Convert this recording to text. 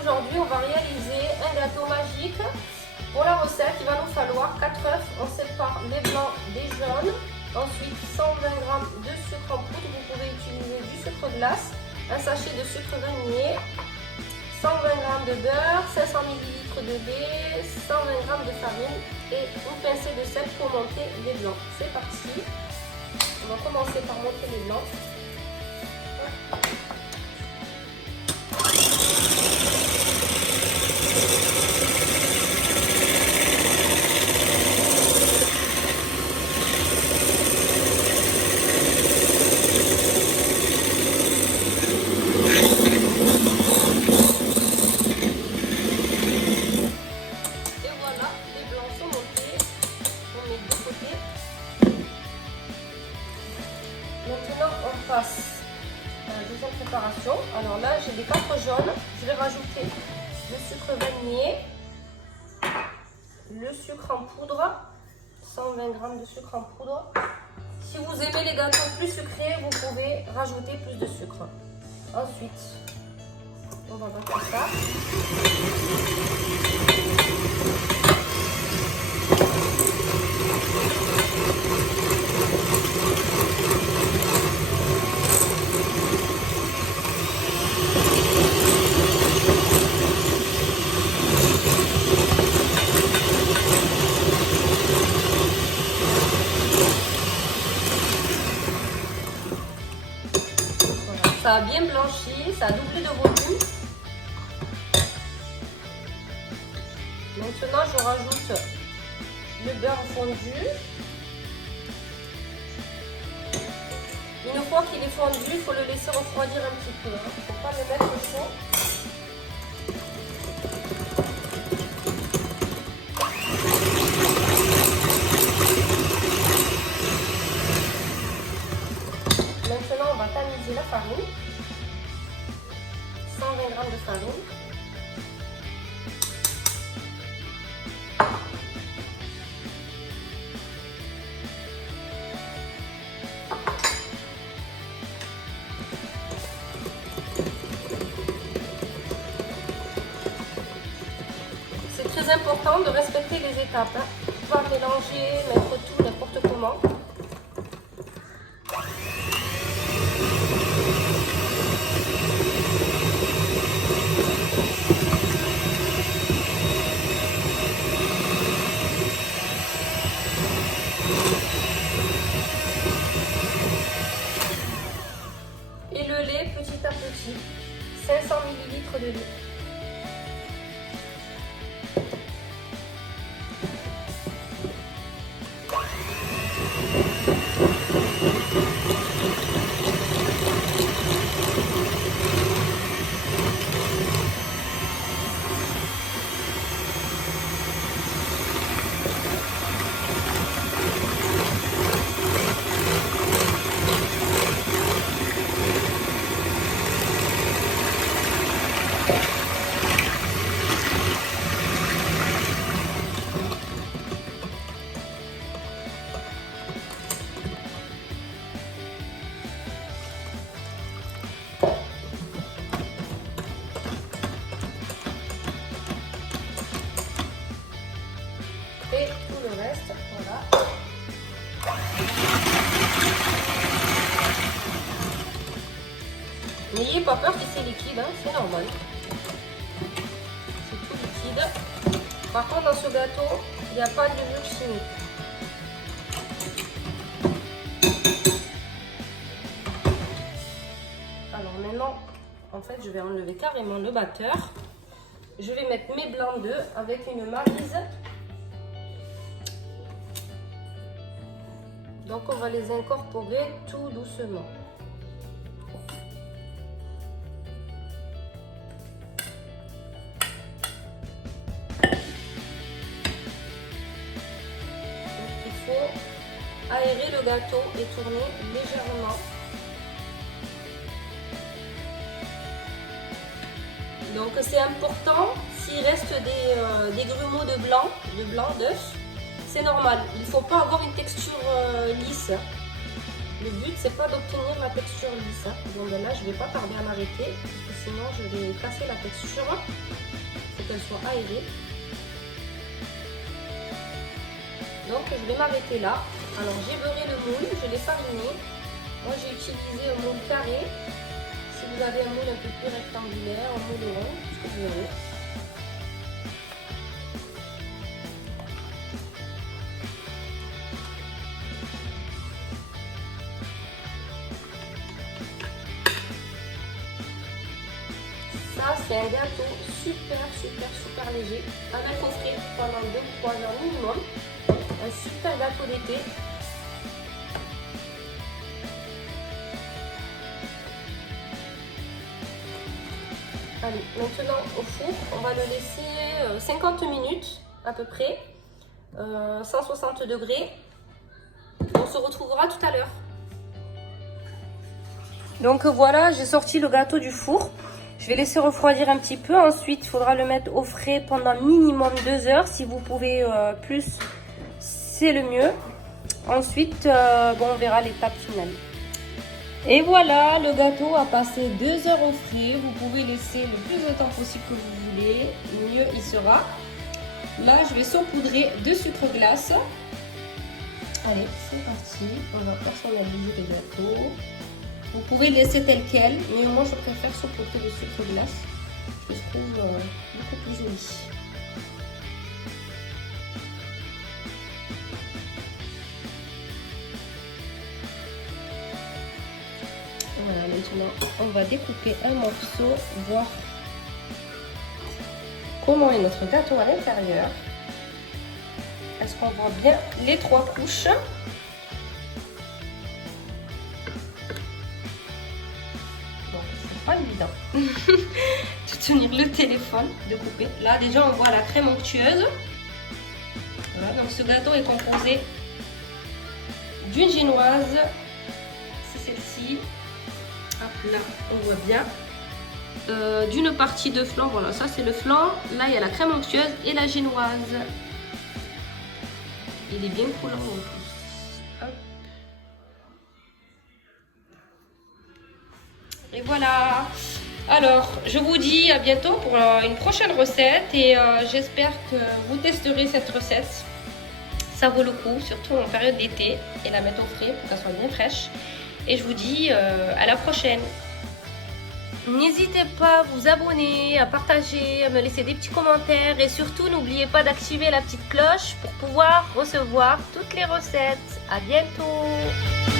aujourd'hui, on va réaliser un gâteau magique. Pour la recette, il va nous falloir 4 œufs. On sépare les blancs des jaunes. Ensuite, 120 g de sucre en poudre. Vous pouvez utiliser du sucre glace, un sachet de sucre vanillé, 120 g de beurre, 500 ml de lait, 120 g de farine et une pincée de sel pour monter les blancs. C'est parti. On va commencer par monter les blancs. Maintenant, on passe à la deuxième préparation. Alors là, j'ai des 4 jaunes. Je vais rajouter le sucre vanillé, le sucre en poudre, 120 g de sucre en poudre. Si vous aimez les gâteaux plus sucrés, vous pouvez rajouter plus de sucre. Ensuite, on va battre ça. Ça a bien blanchi, ça a doublé de volume. Maintenant, je rajoute le beurre fondu. Une fois qu'il est fondu, il faut le laisser refroidir un petit peu. Il ne faut pas le mettre chaud. Maintenant, on va tamiser la farine. 120 g de farine. C'est très important de respecter les étapes. Hein. Pas mélanger, mettre tout n'importe comment. Et le lait petit à petit, 500 ml de lait. Et tout le reste, voilà. N'ayez pas peur que c'est liquide, hein, c'est normal. C'est tout liquide. Par contre, dans ce gâteau, il n'y a pas de levure chimique. Alors maintenant, en fait, je vais enlever carrément le batteur. Je vais mettre mes blancs d'œufs avec une maryse. Donc on va les incorporer tout doucement. Donc il faut aérer le gâteau et tourner légèrement. Donc c'est important, s'il reste des grumeaux de blanc d'œuf, c'est normal. Il ne faut pas avoir une texture lisse. Le le but c'est pas d'obtenir la texture lisse. Hein. Donc là je vais pas tarder à m'arrêter parce que sinon je vais casser la texture. Il faut qu'elle soit aérée. Donc je vais m'arrêter là. Alors j'ai beurré le moule, je l'ai fariné. Moi j'ai utilisé un moule carré. Si vous avez un moule un peu plus rectangulaire, un moule rond, ce que vous voulez. Ça c'est un gâteau super léger à mettre au frais pendant 2-3 heures minimum. Un super gâteau d'été. Allez, maintenant au four, on va le laisser 50 minutes à peu près, 160 degrés. On se retrouvera tout à l'heure. Donc voilà, j'ai sorti le gâteau du four. Je vais laisser refroidir un petit peu. Ensuite, il faudra le mettre au frais pendant minimum 2 heures. Si vous pouvez plus, c'est le mieux. Ensuite, bon, on verra l'étape finale. Et voilà, le gâteau a passé 2 heures au frais. Vous pouvez laisser le plus de temps possible que vous voulez. Mieux il sera. Là, je vais saupoudrer de sucre glace. Allez, c'est parti. On va personnaliser le gâteau. Vous pouvez laisser tel quel, mais moi je préfère saupoudrer de sucre glace. Je le trouve beaucoup plus joli. Voilà, maintenant on va découper un morceau, voir comment est notre gâteau à l'intérieur. Est-ce qu'on voit bien les 3 couches? Pas évident de tenir le téléphone, de couper. Là déjà on voit la crème onctueuse. Voilà, donc ce gâteau est composé d'une génoise, c'est celle-ci. Hop là, on voit bien. D'une partie de flan, voilà, ça c'est le flan. Là il y a la crème onctueuse et la génoise. Il est bien coulant en plus. Hop. Et voilà. Alors, je vous dis à bientôt pour une prochaine recette et j'espère que vous testerez cette recette. Ça vaut le coup, surtout en période d'été, et la mettre au frais pour qu'elle soit bien fraîche. Et je vous dis à la prochaine. N'hésitez pas à vous abonner, à partager, à me laisser des petits commentaires et surtout n'oubliez pas d'activer la petite cloche pour pouvoir recevoir toutes les recettes. À bientôt.